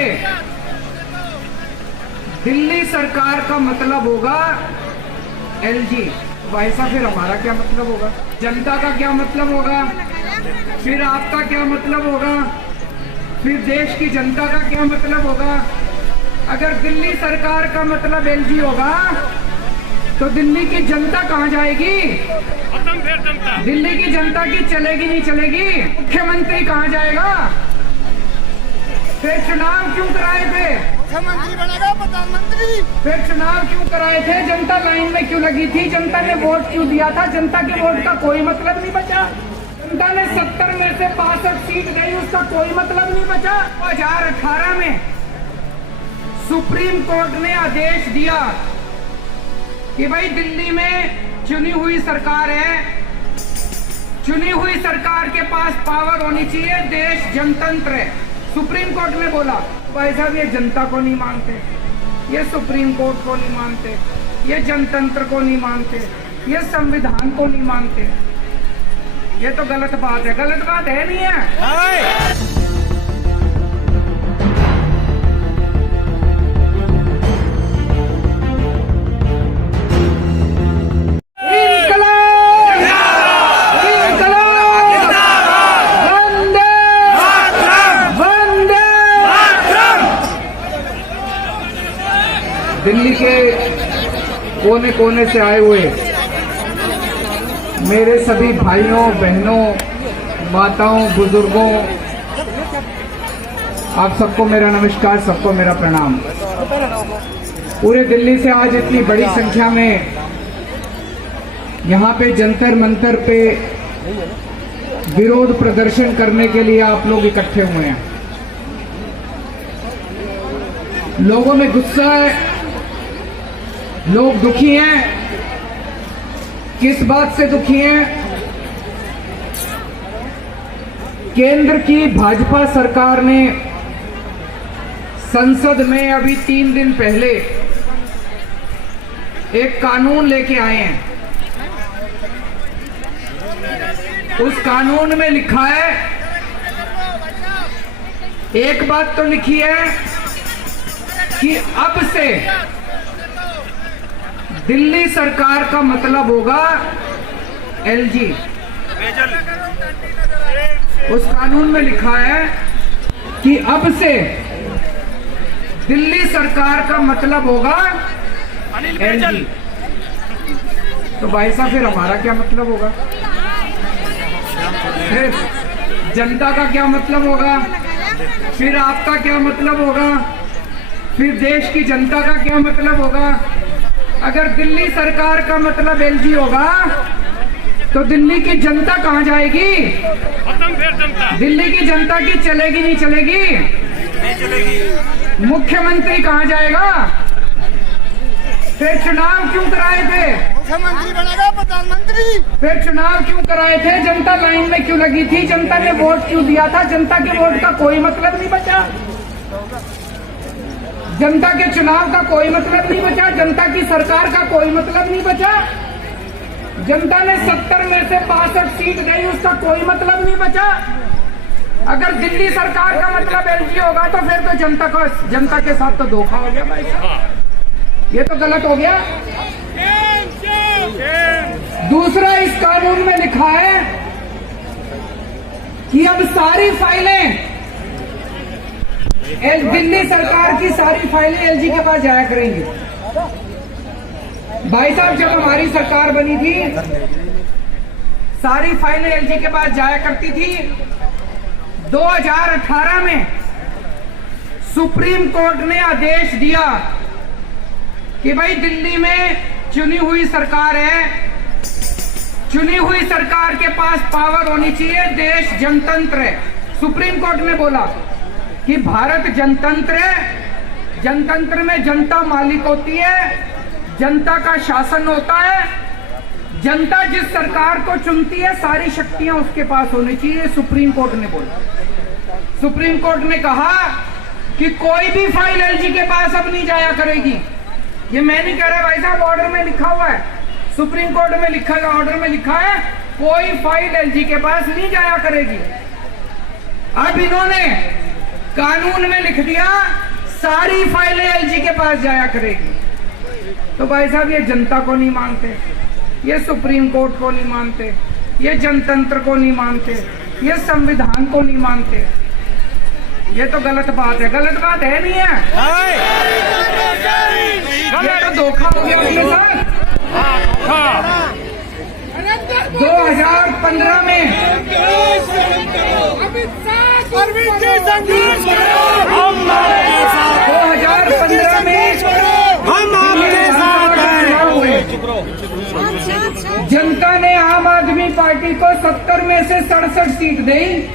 से दिल्ली सरकार का मतलब होगा एलजी, वैसा फिर हमारा क्या मतलब होगा? जनता का क्या मतलब होगा? फिर आपका क्या मतलब होगा? फिर देश की जनता का क्या मतलब होगा? अगर दिल्ली सरकार का मतलब एलजी होगा तो दिल्ली की जनता कहाँ जाएगी? दिल्ली की जनता की चलेगी नहीं चलेगी? मुख्यमंत्री कहाँ जाएगा? फिर चुनाव क्यों कराए थे? मुख्यमंत्री बनेगा प्रधानमंत्री। फिर चुनाव क्यों कराए थे? जनता लाइन में क्यों लगी थी? जनता ने वोट क्यों दिया था? जनता के वोट का कोई मतलब नहीं बचा। जनता ने 70 में से 62 सीट गई, उसका कोई मतलब नहीं बचा। 2018 में सुप्रीम कोर्ट ने आदेश दिया कि भाई दिल्ली में चुनी हुई सरकार है, चुनी हुई सरकार के पास पावर होनी चाहिए, देश जनतंत्र है। सुप्रीम कोर्ट ने बोला भाई साहब ये जनता को नहीं मानते, ये सुप्रीम कोर्ट को नहीं मानते, ये जनतंत्र को नहीं मानते, ये संविधान को नहीं मानते। ये तो गलत बात है। गलत बात है नहीं है? दिल्ली के कोने कोने से आए हुए मेरे सभी भाइयों बहनों, माताओं, बुजुर्गों, आप सबको मेरा नमस्कार, सबको मेरा प्रणाम। पूरे दिल्ली से आज इतनी बड़ी संख्या में यहाँ पे जंतर मंतर पे विरोध प्रदर्शन करने के लिए आप लोग इकट्ठे हुए हैं। लोगों में गुस्सा है, लोग दुखी हैं। किस बात से दुखी हैं? केंद्र की भाजपा सरकार ने संसद में अभी 3 दिन पहले एक कानून लेके आए हैं। उस कानून में लिखा है, एक बात तो लिखी है कि अब से दिल्ली सरकार का मतलब होगा एलजी। उस कानून में लिखा है कि अब से दिल्ली सरकार का मतलब होगा एलजी। तो भाई साहब फिर हमारा क्या मतलब होगा? फिर जनता का क्या मतलब होगा? फिर आपका क्या मतलब होगा? फिर देश की जनता का क्या मतलब होगा? अगर दिल्ली सरकार का मतलब एलजी होगा तो दिल्ली की जनता कहाँ जाएगी? दिल्ली की जनता की चलेगी नहीं चलेगी? नहीं चलेगी। मुख्यमंत्री कहाँ जाएगा? फिर चुनाव क्यों कराए थे? मुख्यमंत्री बनेगा प्रधानमंत्री। फिर चुनाव क्यों कराए थे? जनता लाइन में क्यों लगी थी? जनता ने वोट क्यों दिया था? जनता के वोट का कोई मतलब नहीं बचा। जनता के चुनाव का कोई मतलब नहीं बचा। जनता की सरकार का कोई मतलब नहीं बचा। जनता ने 70 में से 62 सीट गई, उसका कोई मतलब नहीं बचा। अगर दिल्ली सरकार का मतलब एलजी होगा तो फिर तो जनता के साथ तो धोखा हो गया भाई साहब। ये तो गलत हो गया। दूसरा, इस कानून में लिखा है कि अब सारी फाइलें दिल्ली सरकार की सारी फाइलें एलजी के पास जाया करेंगी। भाई साहब जब हमारी सरकार बनी थी सारी फाइलें एलजी के पास जाया करती थी। 2018 में सुप्रीम कोर्ट ने आदेश दिया कि भाई दिल्ली में चुनी हुई सरकार है, चुनी हुई सरकार के पास पावर होनी चाहिए, देश जनतंत्र है। सुप्रीम कोर्ट ने बोला कि भारत जनतंत्र है, जनतंत्र में जनता मालिक होती है, जनता का शासन होता है, जनता जिस सरकार को चुनती है सारी शक्तियां उसके पास होनी चाहिए, सुप्रीम कोर्ट ने बोला। सुप्रीम कोर्ट ने कहा कि कोई भी फाइल एलजी के पास अब नहीं जाया करेगी। ये मैं नहीं कह रहा भाई साहब, ऑर्डर में लिखा हुआ है, सुप्रीम कोर्ट में लिखा है, ऑर्डर में लिखा है कोई फाइल एलजी के पास नहीं जाया करेगी। अब इन्होंने कानून में लिख दिया सारी फाइलें एलजी के पास जाया करेगी। तो भाई साहब ये जनता को नहीं मानते, ये सुप्रीम कोर्ट को नहीं मानते, ये जनतंत्र को नहीं मानते, ये संविधान को नहीं मानते। ये तो गलत बात है। गलत बात है नहीं है, ये तो धोखा हो गया उनके साथ। 2015 में जनता ने आम आदमी पार्टी को 70 में से 67 सीट दी।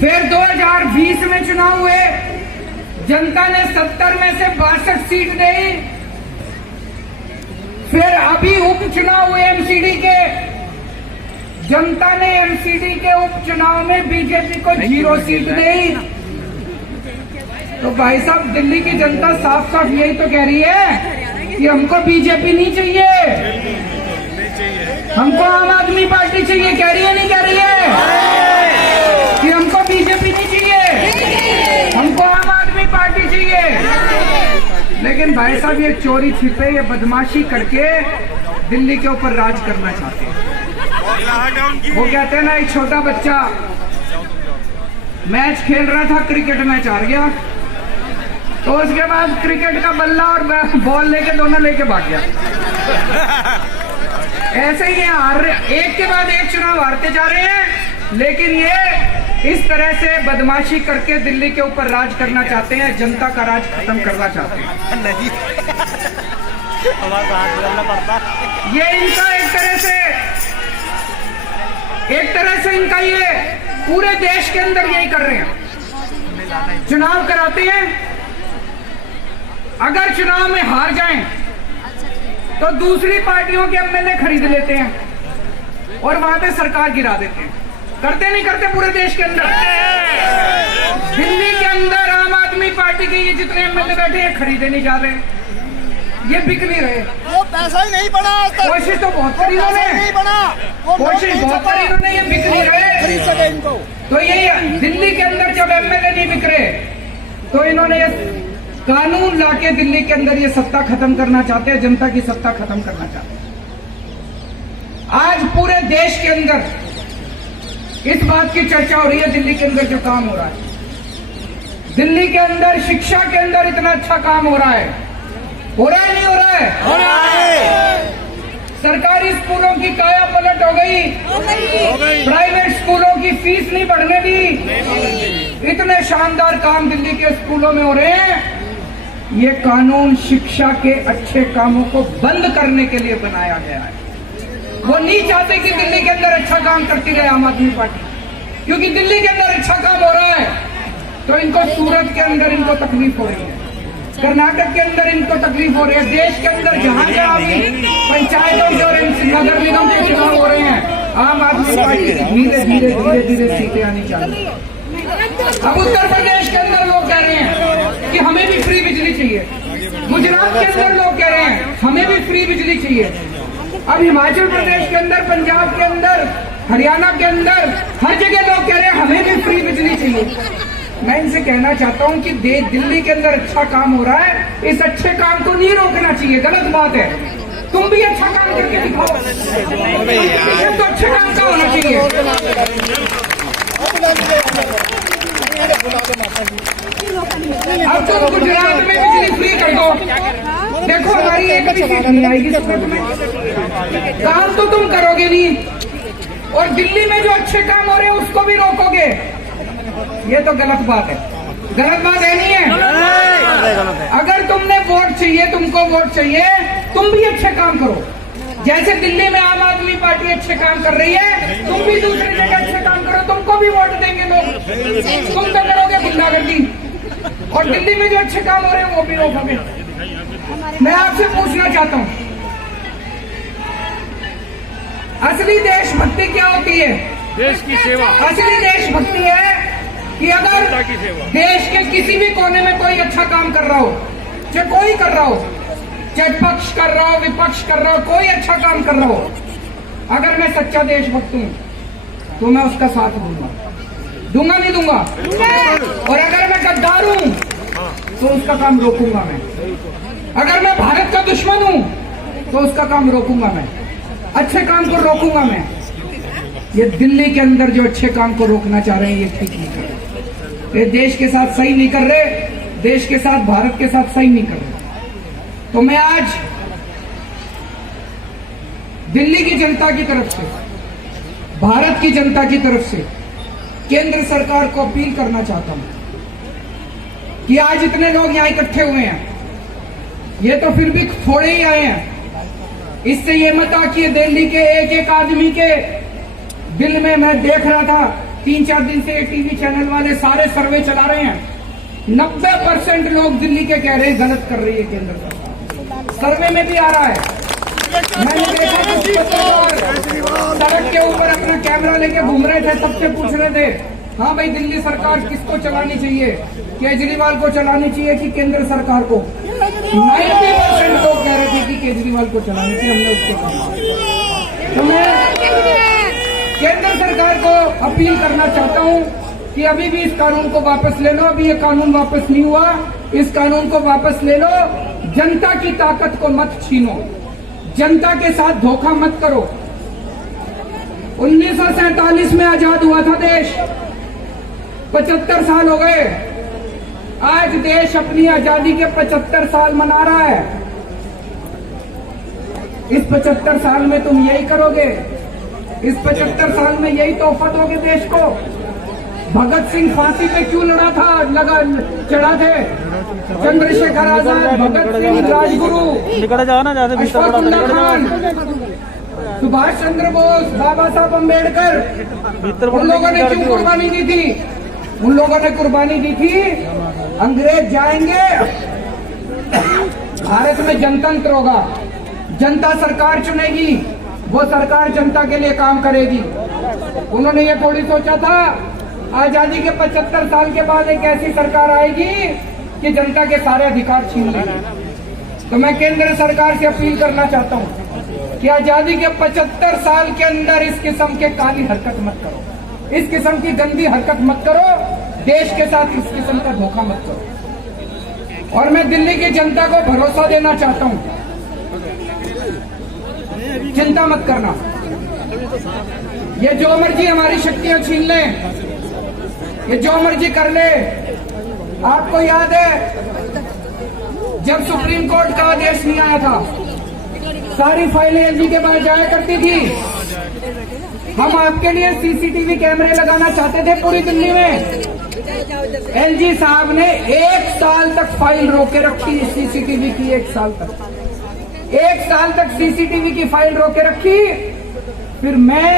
फिर 2020 में चुनाव हुए, जनता ने 70 में से 62 सीट दी। फिर अभी उपचुनाव हुए एमसीडी के, जनता ने एमसीडी के उपचुनाव में बीजेपी को 0 सीट दी। तो भाई साहब दिल्ली की जनता साफ साफ यही तो कह रही है कि हमको बीजेपी नहीं चाहिए, हमको आम आदमी पार्टी चाहिए। कह रही है नहीं कह रही है कि हमको बीजेपी नहीं चाहिए, हमको आम आदमी पार्टी चाहिए। लेकिन भाई साहब ये चोरी छिपे, ये बदमाशी करके दिल्ली के ऊपर राज करना चाहते हैं। वो कहते हैं ना, एक छोटा बच्चा मैच खेल रहा था, क्रिकेट मैच हार गया, तो उसके बाद क्रिकेट का बल्ला और बॉल लेके दोनों लेके भाग गया। ऐसे ही हार एक के बाद एक चुनाव हारते जा रहे हैं, लेकिन ये इस तरह से बदमाशी करके दिल्ली के ऊपर राज करना चाहते हैं, जनता का राज खत्म करना चाहते हैं। नहीं हमारा हाथ बदलना पड़ता। ये इनका एक तरह से इनका ये पूरे देश के अंदर यही कर रहे हैं। चुनाव कराते हैं, अगर चुनाव में हार जाएं तो दूसरी पार्टियों के एमएलए खरीद लेते हैं और वहां पे सरकार गिरा देते हैं। करते नहीं करते पूरे देश के अंदर? दिल्ली के अंदर आम आदमी पार्टी के ये जितने एमएलए बैठे हैं खरीदे नहीं जा रहे, ये बिक नहीं रहे। वो पैसा ही नहीं बना आज तक। कोशिश तो बहुत करी इन्होंने, नहीं बना, कोशिश बहुत करी इन्होंने, ये बिक नहीं रहे। खरीद सके इनको। तो यही दिल्ली के अंदर जब एमएलए नहीं बिक रहे तो इन्होंने ये कानून लाके दिल्ली के अंदर ये सत्ता खत्म करना चाहते हैं, जनता की सत्ता खत्म करना चाहते हैं। आज पूरे देश के अंदर इस बात की चर्चा हो रही है, दिल्ली के अंदर जो काम हो रहा है, दिल्ली के अंदर शिक्षा के अंदर इतना अच्छा काम हो रहा है। हो रहा है नहीं हो रहा है? हो रहा है। सरकारी स्कूलों की काया पलट हो गई, प्राइवेट स्कूलों की फीस नहीं बढ़ने दी। इतने शानदार काम दिल्ली के स्कूलों में हो रहे हैं। ये कानून शिक्षा के अच्छे कामों को बंद करने के लिए बनाया गया है। वो नहीं चाहते कि दिल्ली के अंदर अच्छा काम करती रहे आम आदमी पार्टी, क्योंकि दिल्ली के अंदर अच्छा काम हो रहा है तो इनको सूरत के अंदर इनको तकलीफ हो रही है, कर्नाटक के अंदर इनको तकलीफ हो रही है। देश के अंदर जहां जहां भी पंचायतों के और नगर निगम के चुनाव हो रहे हैं, आम आदमी पार्टी की धीरे धीरे धीरे धीरे सीटें आनी चाहिए। अब उत्तर प्रदेश के अंदर लोग कह रहे हैं कि हमें भी फ्री बिजली चाहिए, गुजरात के अंदर लोग कह रहे हैं हमें भी फ्री बिजली चाहिए, अब हिमाचल प्रदेश के अंदर, पंजाब के अंदर, हरियाणा के अंदर हर जगह लोग कह रहे हैं हमें भी फ्री बिजली चाहिए। मैं इनसे कहना चाहता हूं कि दिल्ली के अंदर अच्छा काम हो रहा है, इस अच्छे काम को नहीं रोकना चाहिए। गलत बात है, तुम भी अच्छा काम करके दिखाओ, ये तो अच्छे काम का होना चाहिए। अब तुम गुजरात में बिजली फ्री कर दो, देखो हमारी एक भी सीट नहीं आएगी सूरत में। काम तो तुम करोगे नहीं, और दिल्ली में जो अच्छे काम हो रहे हैं उसको भी रोकोगे। ये तो गलत बात है। गलत बात है नहीं है? अगर तुमने वोट चाहिए, तुमको वोट चाहिए, तुम भी अच्छे काम करो। जैसे दिल्ली में आम आदमी पार्टी अच्छे काम कर रही है, तुम भी दूसरी जगह अच्छे काम करो, तुमको भी वोट देंगे लोग। तुम तो करोगे गुंडागर्दी, और दिल्ली में जो अच्छे काम हो रहे हैं वो भी रोकोगे। मैं आपसे पूछना चाहता हूं, असली देशभक्ति क्या होती है? देश की सेवा। असली देशभक्ति है कि अगर देश के किसी भी कोने में कोई अच्छा काम कर रहा हो, चाहे कोई कर रहा हो, चाहे पक्ष कर रहा हो, विपक्ष कर रहा हो, कोई अच्छा काम कर रहा हो, अगर मैं सच्चा देशभक्त हूं तो मैं उसका साथ दूंगा। दूंगा नहीं दूंगा? और अगर मैं गद्दार हूं तो उसका काम रोकूंगा मैं। अगर मैं भारत का दुश्मन हूं तो उसका काम रोकूंगा मैं। अच्छे काम को रोकूंगा मैं। ये दिल्ली के अंदर जो अच्छे काम को रोकना चाह रहे हैं ये ठीक नहीं कर रहे, ये देश के साथ सही नहीं कर रहे, देश के साथ, भारत के साथ सही नहीं कर रहे। तो मैं आज दिल्ली की जनता की तरफ से, भारत की जनता की तरफ से केंद्र सरकार को अपील करना चाहता हूं कि आज इतने लोग यहां इकट्ठे हुए हैं, ये तो फिर भी थोड़े ही आए हैं। इससे ये मत आकिए दिल्ली के एक एक आदमी के दिल में। मैं देख रहा था 3-4 दिन से टीवी चैनल वाले सारे सर्वे चला रहे हैं, 90% लोग दिल्ली के कह रहे हैं गलत कर रही है केंद्र सरकार। सर्वे में भी आ रहा है। मैंने देखा कुछ पत्रकार सड़क के ऊपर अपना कैमरा लेके घूम रहे थे, सबसे पूछ रहे थे हाँ भाई दिल्ली सरकार किसको चलानी चाहिए, केजरीवाल को चलानी चाहिए कि केंद्र सरकार को? 90% लोग कह रहे थे कि केजरीवाल को चलानी चाहिए। हमने उसको कहा। तो मैं केंद्र सरकार को अपील करना चाहता हूं कि अभी भी इस कानून को वापस ले लो। अभी ये कानून वापस नहीं हुआ, इस कानून को वापस ले लो। जनता की ताकत को मत छीनो, जनता के साथ धोखा मत करो। 1947 में आजाद हुआ था देश, 75 साल हो गए। आज देश अपनी आजादी के 75 साल मना रहा है। इस 75 साल में तुम यही करोगे? इस 75 साल में यही तोहफा दोगे देश को? भगत सिंह फांसी पे क्यों चढ़ा थे? चंद्रशेखर आजाद, भगत सिंह, राजगुरु, अशफाकुल्लाह खान, सुभाष चंद्र बोस, बाबा साहब अम्बेडकर, उन लोगों ने क्यों कुर्बानी दी थी? उन लोगों ने कुर्बानी दी थी अंग्रेज जाएंगे, भारत में जनतंत्र होगा, जनता सरकार चुनेगी, वो सरकार जनता के लिए काम करेगी। उन्होंने ये थोड़ी सोचा था आजादी के 75 साल के बाद एक ऐसी सरकार आएगी कि जनता के सारे अधिकार छीन लेगी। तो मैं केंद्र सरकार से अपील करना चाहता हूं कि आजादी के 75 साल के अंदर इस किस्म के काली हरकत मत करो, इस किस्म की गंदी हरकत मत करो, देश के साथ इस किस्म का धोखा मत करो। और मैं दिल्ली की जनता को भरोसा देना चाहता हूं, चिंता मत करना, ये जो मर्जी हमारी शक्तियां छीन लें, ये जो मर्जी कर ले। आपको याद है जब सुप्रीम कोर्ट का आदेश नहीं आया था, सारी फाइलें एलजी के पास जाया करती थी। हम आपके लिए सीसीटीवी कैमरे लगाना चाहते थे पूरी दिल्ली में। एलजी साहब ने 1 साल तक फाइल रोके रखी सीसीटीवी की, 1 साल तक सीसीटीवी की फाइल रोके रखी। फिर मैं,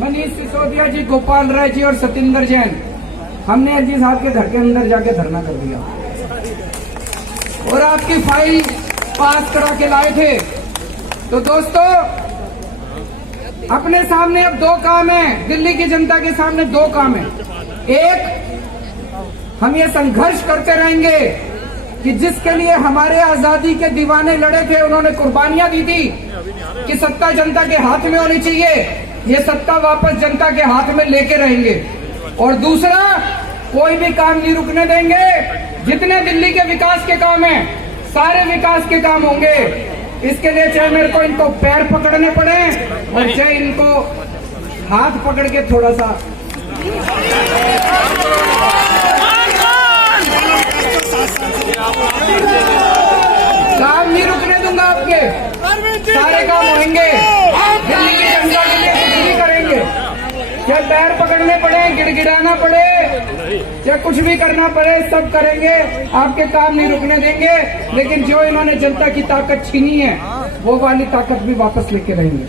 मनीष सिसोदिया जी, गोपाल राय जी और सतिंदर जैन, हमने एलजी साहब के घर के अंदर जाके धरना कर दिया और आपकी फाइल पास करा के लाए थे। तो दोस्तों, अपने सामने अब 2 काम है, दिल्ली की जनता के सामने 2 काम है। एक, हम ये संघर्ष करते रहेंगे कि जिसके लिए हमारे आजादी के दीवाने लड़े थे, उन्होंने कुर्बानियां दी थी कि सत्ता जनता के हाथ में होनी चाहिए, ये सत्ता वापस जनता के हाथ में लेके रहेंगे। और दूसरा, कोई भी काम नहीं रुकने देंगे। जितने दिल्ली के विकास के काम हैं, सारे विकास के काम होंगे। इसके लिए चाहे मेरे को इनको पैर पकड़ने पड़े और चाहे इनको हाथ पकड़ के थोड़ा सा काम नहीं रुकने दूंगा। आपके सारे काम होंगे, दिल्ली की जनता के लिए कुछ भी करेंगे, चाहे पैर पकड़ने पड़े, गिड़गिड़ाना पड़े, चाहे कुछ भी करना पड़े, सब करेंगे। आपके काम नहीं रुकने देंगे। लेकिन जो इन्होंने जनता की ताकत छीनी है, वो वाली ताकत भी वापस लेके रहेंगे।